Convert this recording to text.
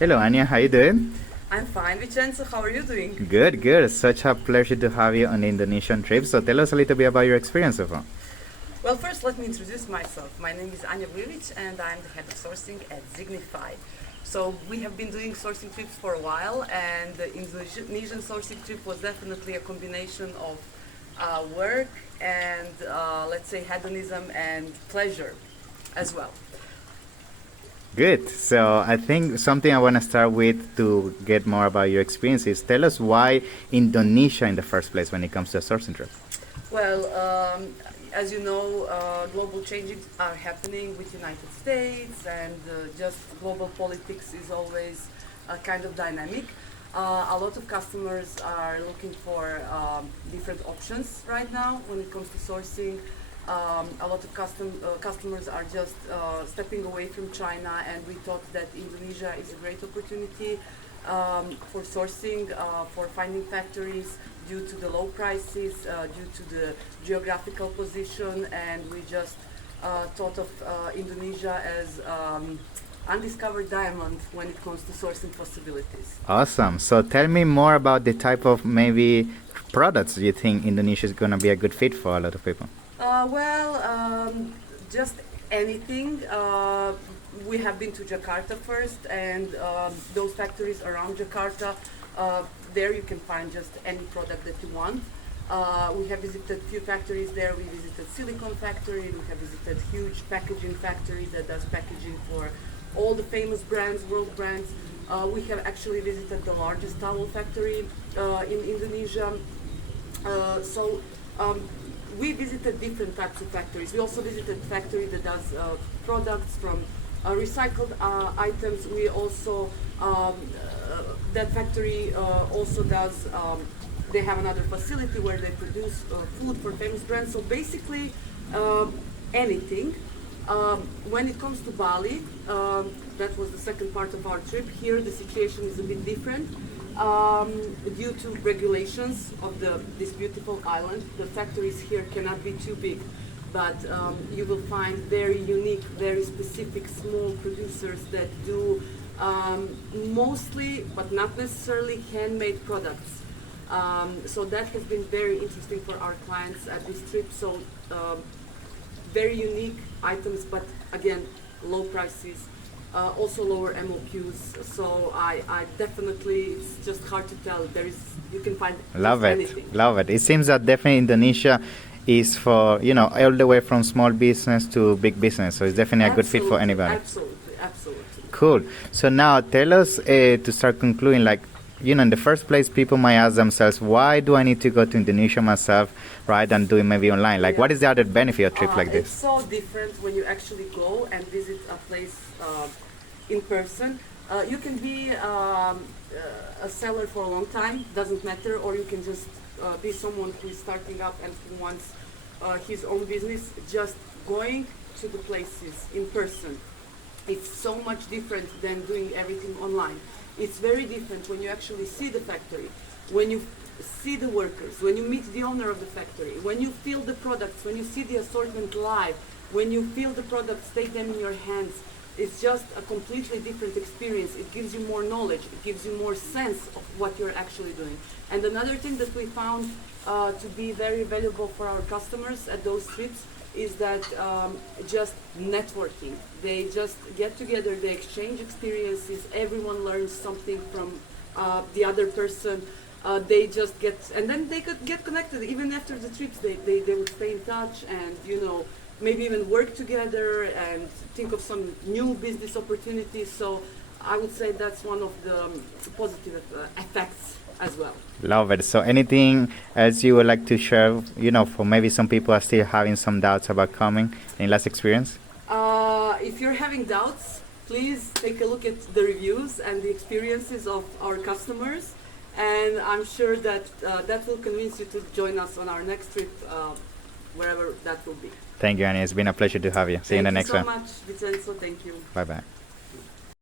Hello, Anja. How you doing? I'm fine, Vincenzo. How are you doing? Good, good. Such a pleasure to have you on the Indonesian trip. So tell us a little bit about your experience so far. Well, first let me introduce myself. My name is Anja Vujovic and I'm the head of sourcing at Signify. So we have been doing sourcing trips for a while, and the Indonesian sourcing trip was definitely a combination of work and let's say hedonism and pleasure as well. Good. So I think something I want to start with to get more about your experiences. Tell us why Indonesia in the first place when it comes to a sourcing trip. Well, as you know, global changes are happening with United States, and just global politics is always kind of dynamic. A lot of customers are looking for different options right now when it comes to sourcing. A lot of customers are just stepping away from China, and we thought that Indonesia is a great opportunity for sourcing, for finding factories due to the low prices, due to the geographical position, and we just thought of Indonesia as undiscovered diamond when it comes to sourcing possibilities. Awesome. So tell me more about the type of maybe products you think Indonesia is going to be a good fit for a lot of people. Just anything. We have been to Jakarta first, and those factories around Jakarta, there you can find just any product that you want. We have visited few factories there. We visited silicone factory. We have visited huge packaging factory that does packaging for all the famous brands, world brands. We have actually visited the largest towel factory in Indonesia. We visited different types of factories. We also visited a factory that does products from recycled items. We also, that factory also does, they have another facility where they produce food for famous brands. So basically anything. When it comes to Bali, that was the second part of our trip. Here the situation is a bit different. Due to regulations of this beautiful island, the factories here cannot be too big, but you will find very unique, very specific small producers that do mostly, but not necessarily, handmade products. So that has been very interesting for our clients at this trip. So very unique items, but again, low prices. Also lower MOQs, so I definitely, it's just hard to tell. You can find anything. Love it. It seems that definitely Indonesia is for, all the way from small business to big business, so it's definitely a good fit for anybody. Absolutely. Cool. So now tell us, to start concluding, in the first place, people might ask themselves, why do I need to go to Indonesia myself rather than doing maybe online? What is the added benefit of a trip like this? It's so different when you actually go and visit a place in person. You can be a seller for a long time, doesn't matter, or you can just be someone who is starting up and who wants his own business. Just going to the places in person, it's so much different than doing everything online. It's very different when you actually see the factory, when you see the workers, when you meet the owner of the factory, when you feel the products, when you see the assortment live, when you feel the products, take them in your hands. It's just a completely different experience. It gives you more knowledge. It gives you more sense of what you're actually doing. And another thing that we found to be very valuable for our customers at those trips is that just networking. They just get together, they exchange experiences, everyone learns something from the other person. They just get, and then they could get connected. Even after the trips, they would stay in touch and, maybe even work together and think of some new business opportunities. So I would say that's one of the positive effects as well. Love it. So anything else you would like to share, for maybe some people are still having some doubts about coming? Any last experience? If you're having doubts, please take a look at the reviews and the experiences of our customers. And I'm sure that that will convince you to join us on our next trip, wherever that will be. Thank you, Anja. It's been a pleasure to have you. See you in the next one. Thank you so much, Vincenzo. Thank you. Bye-bye.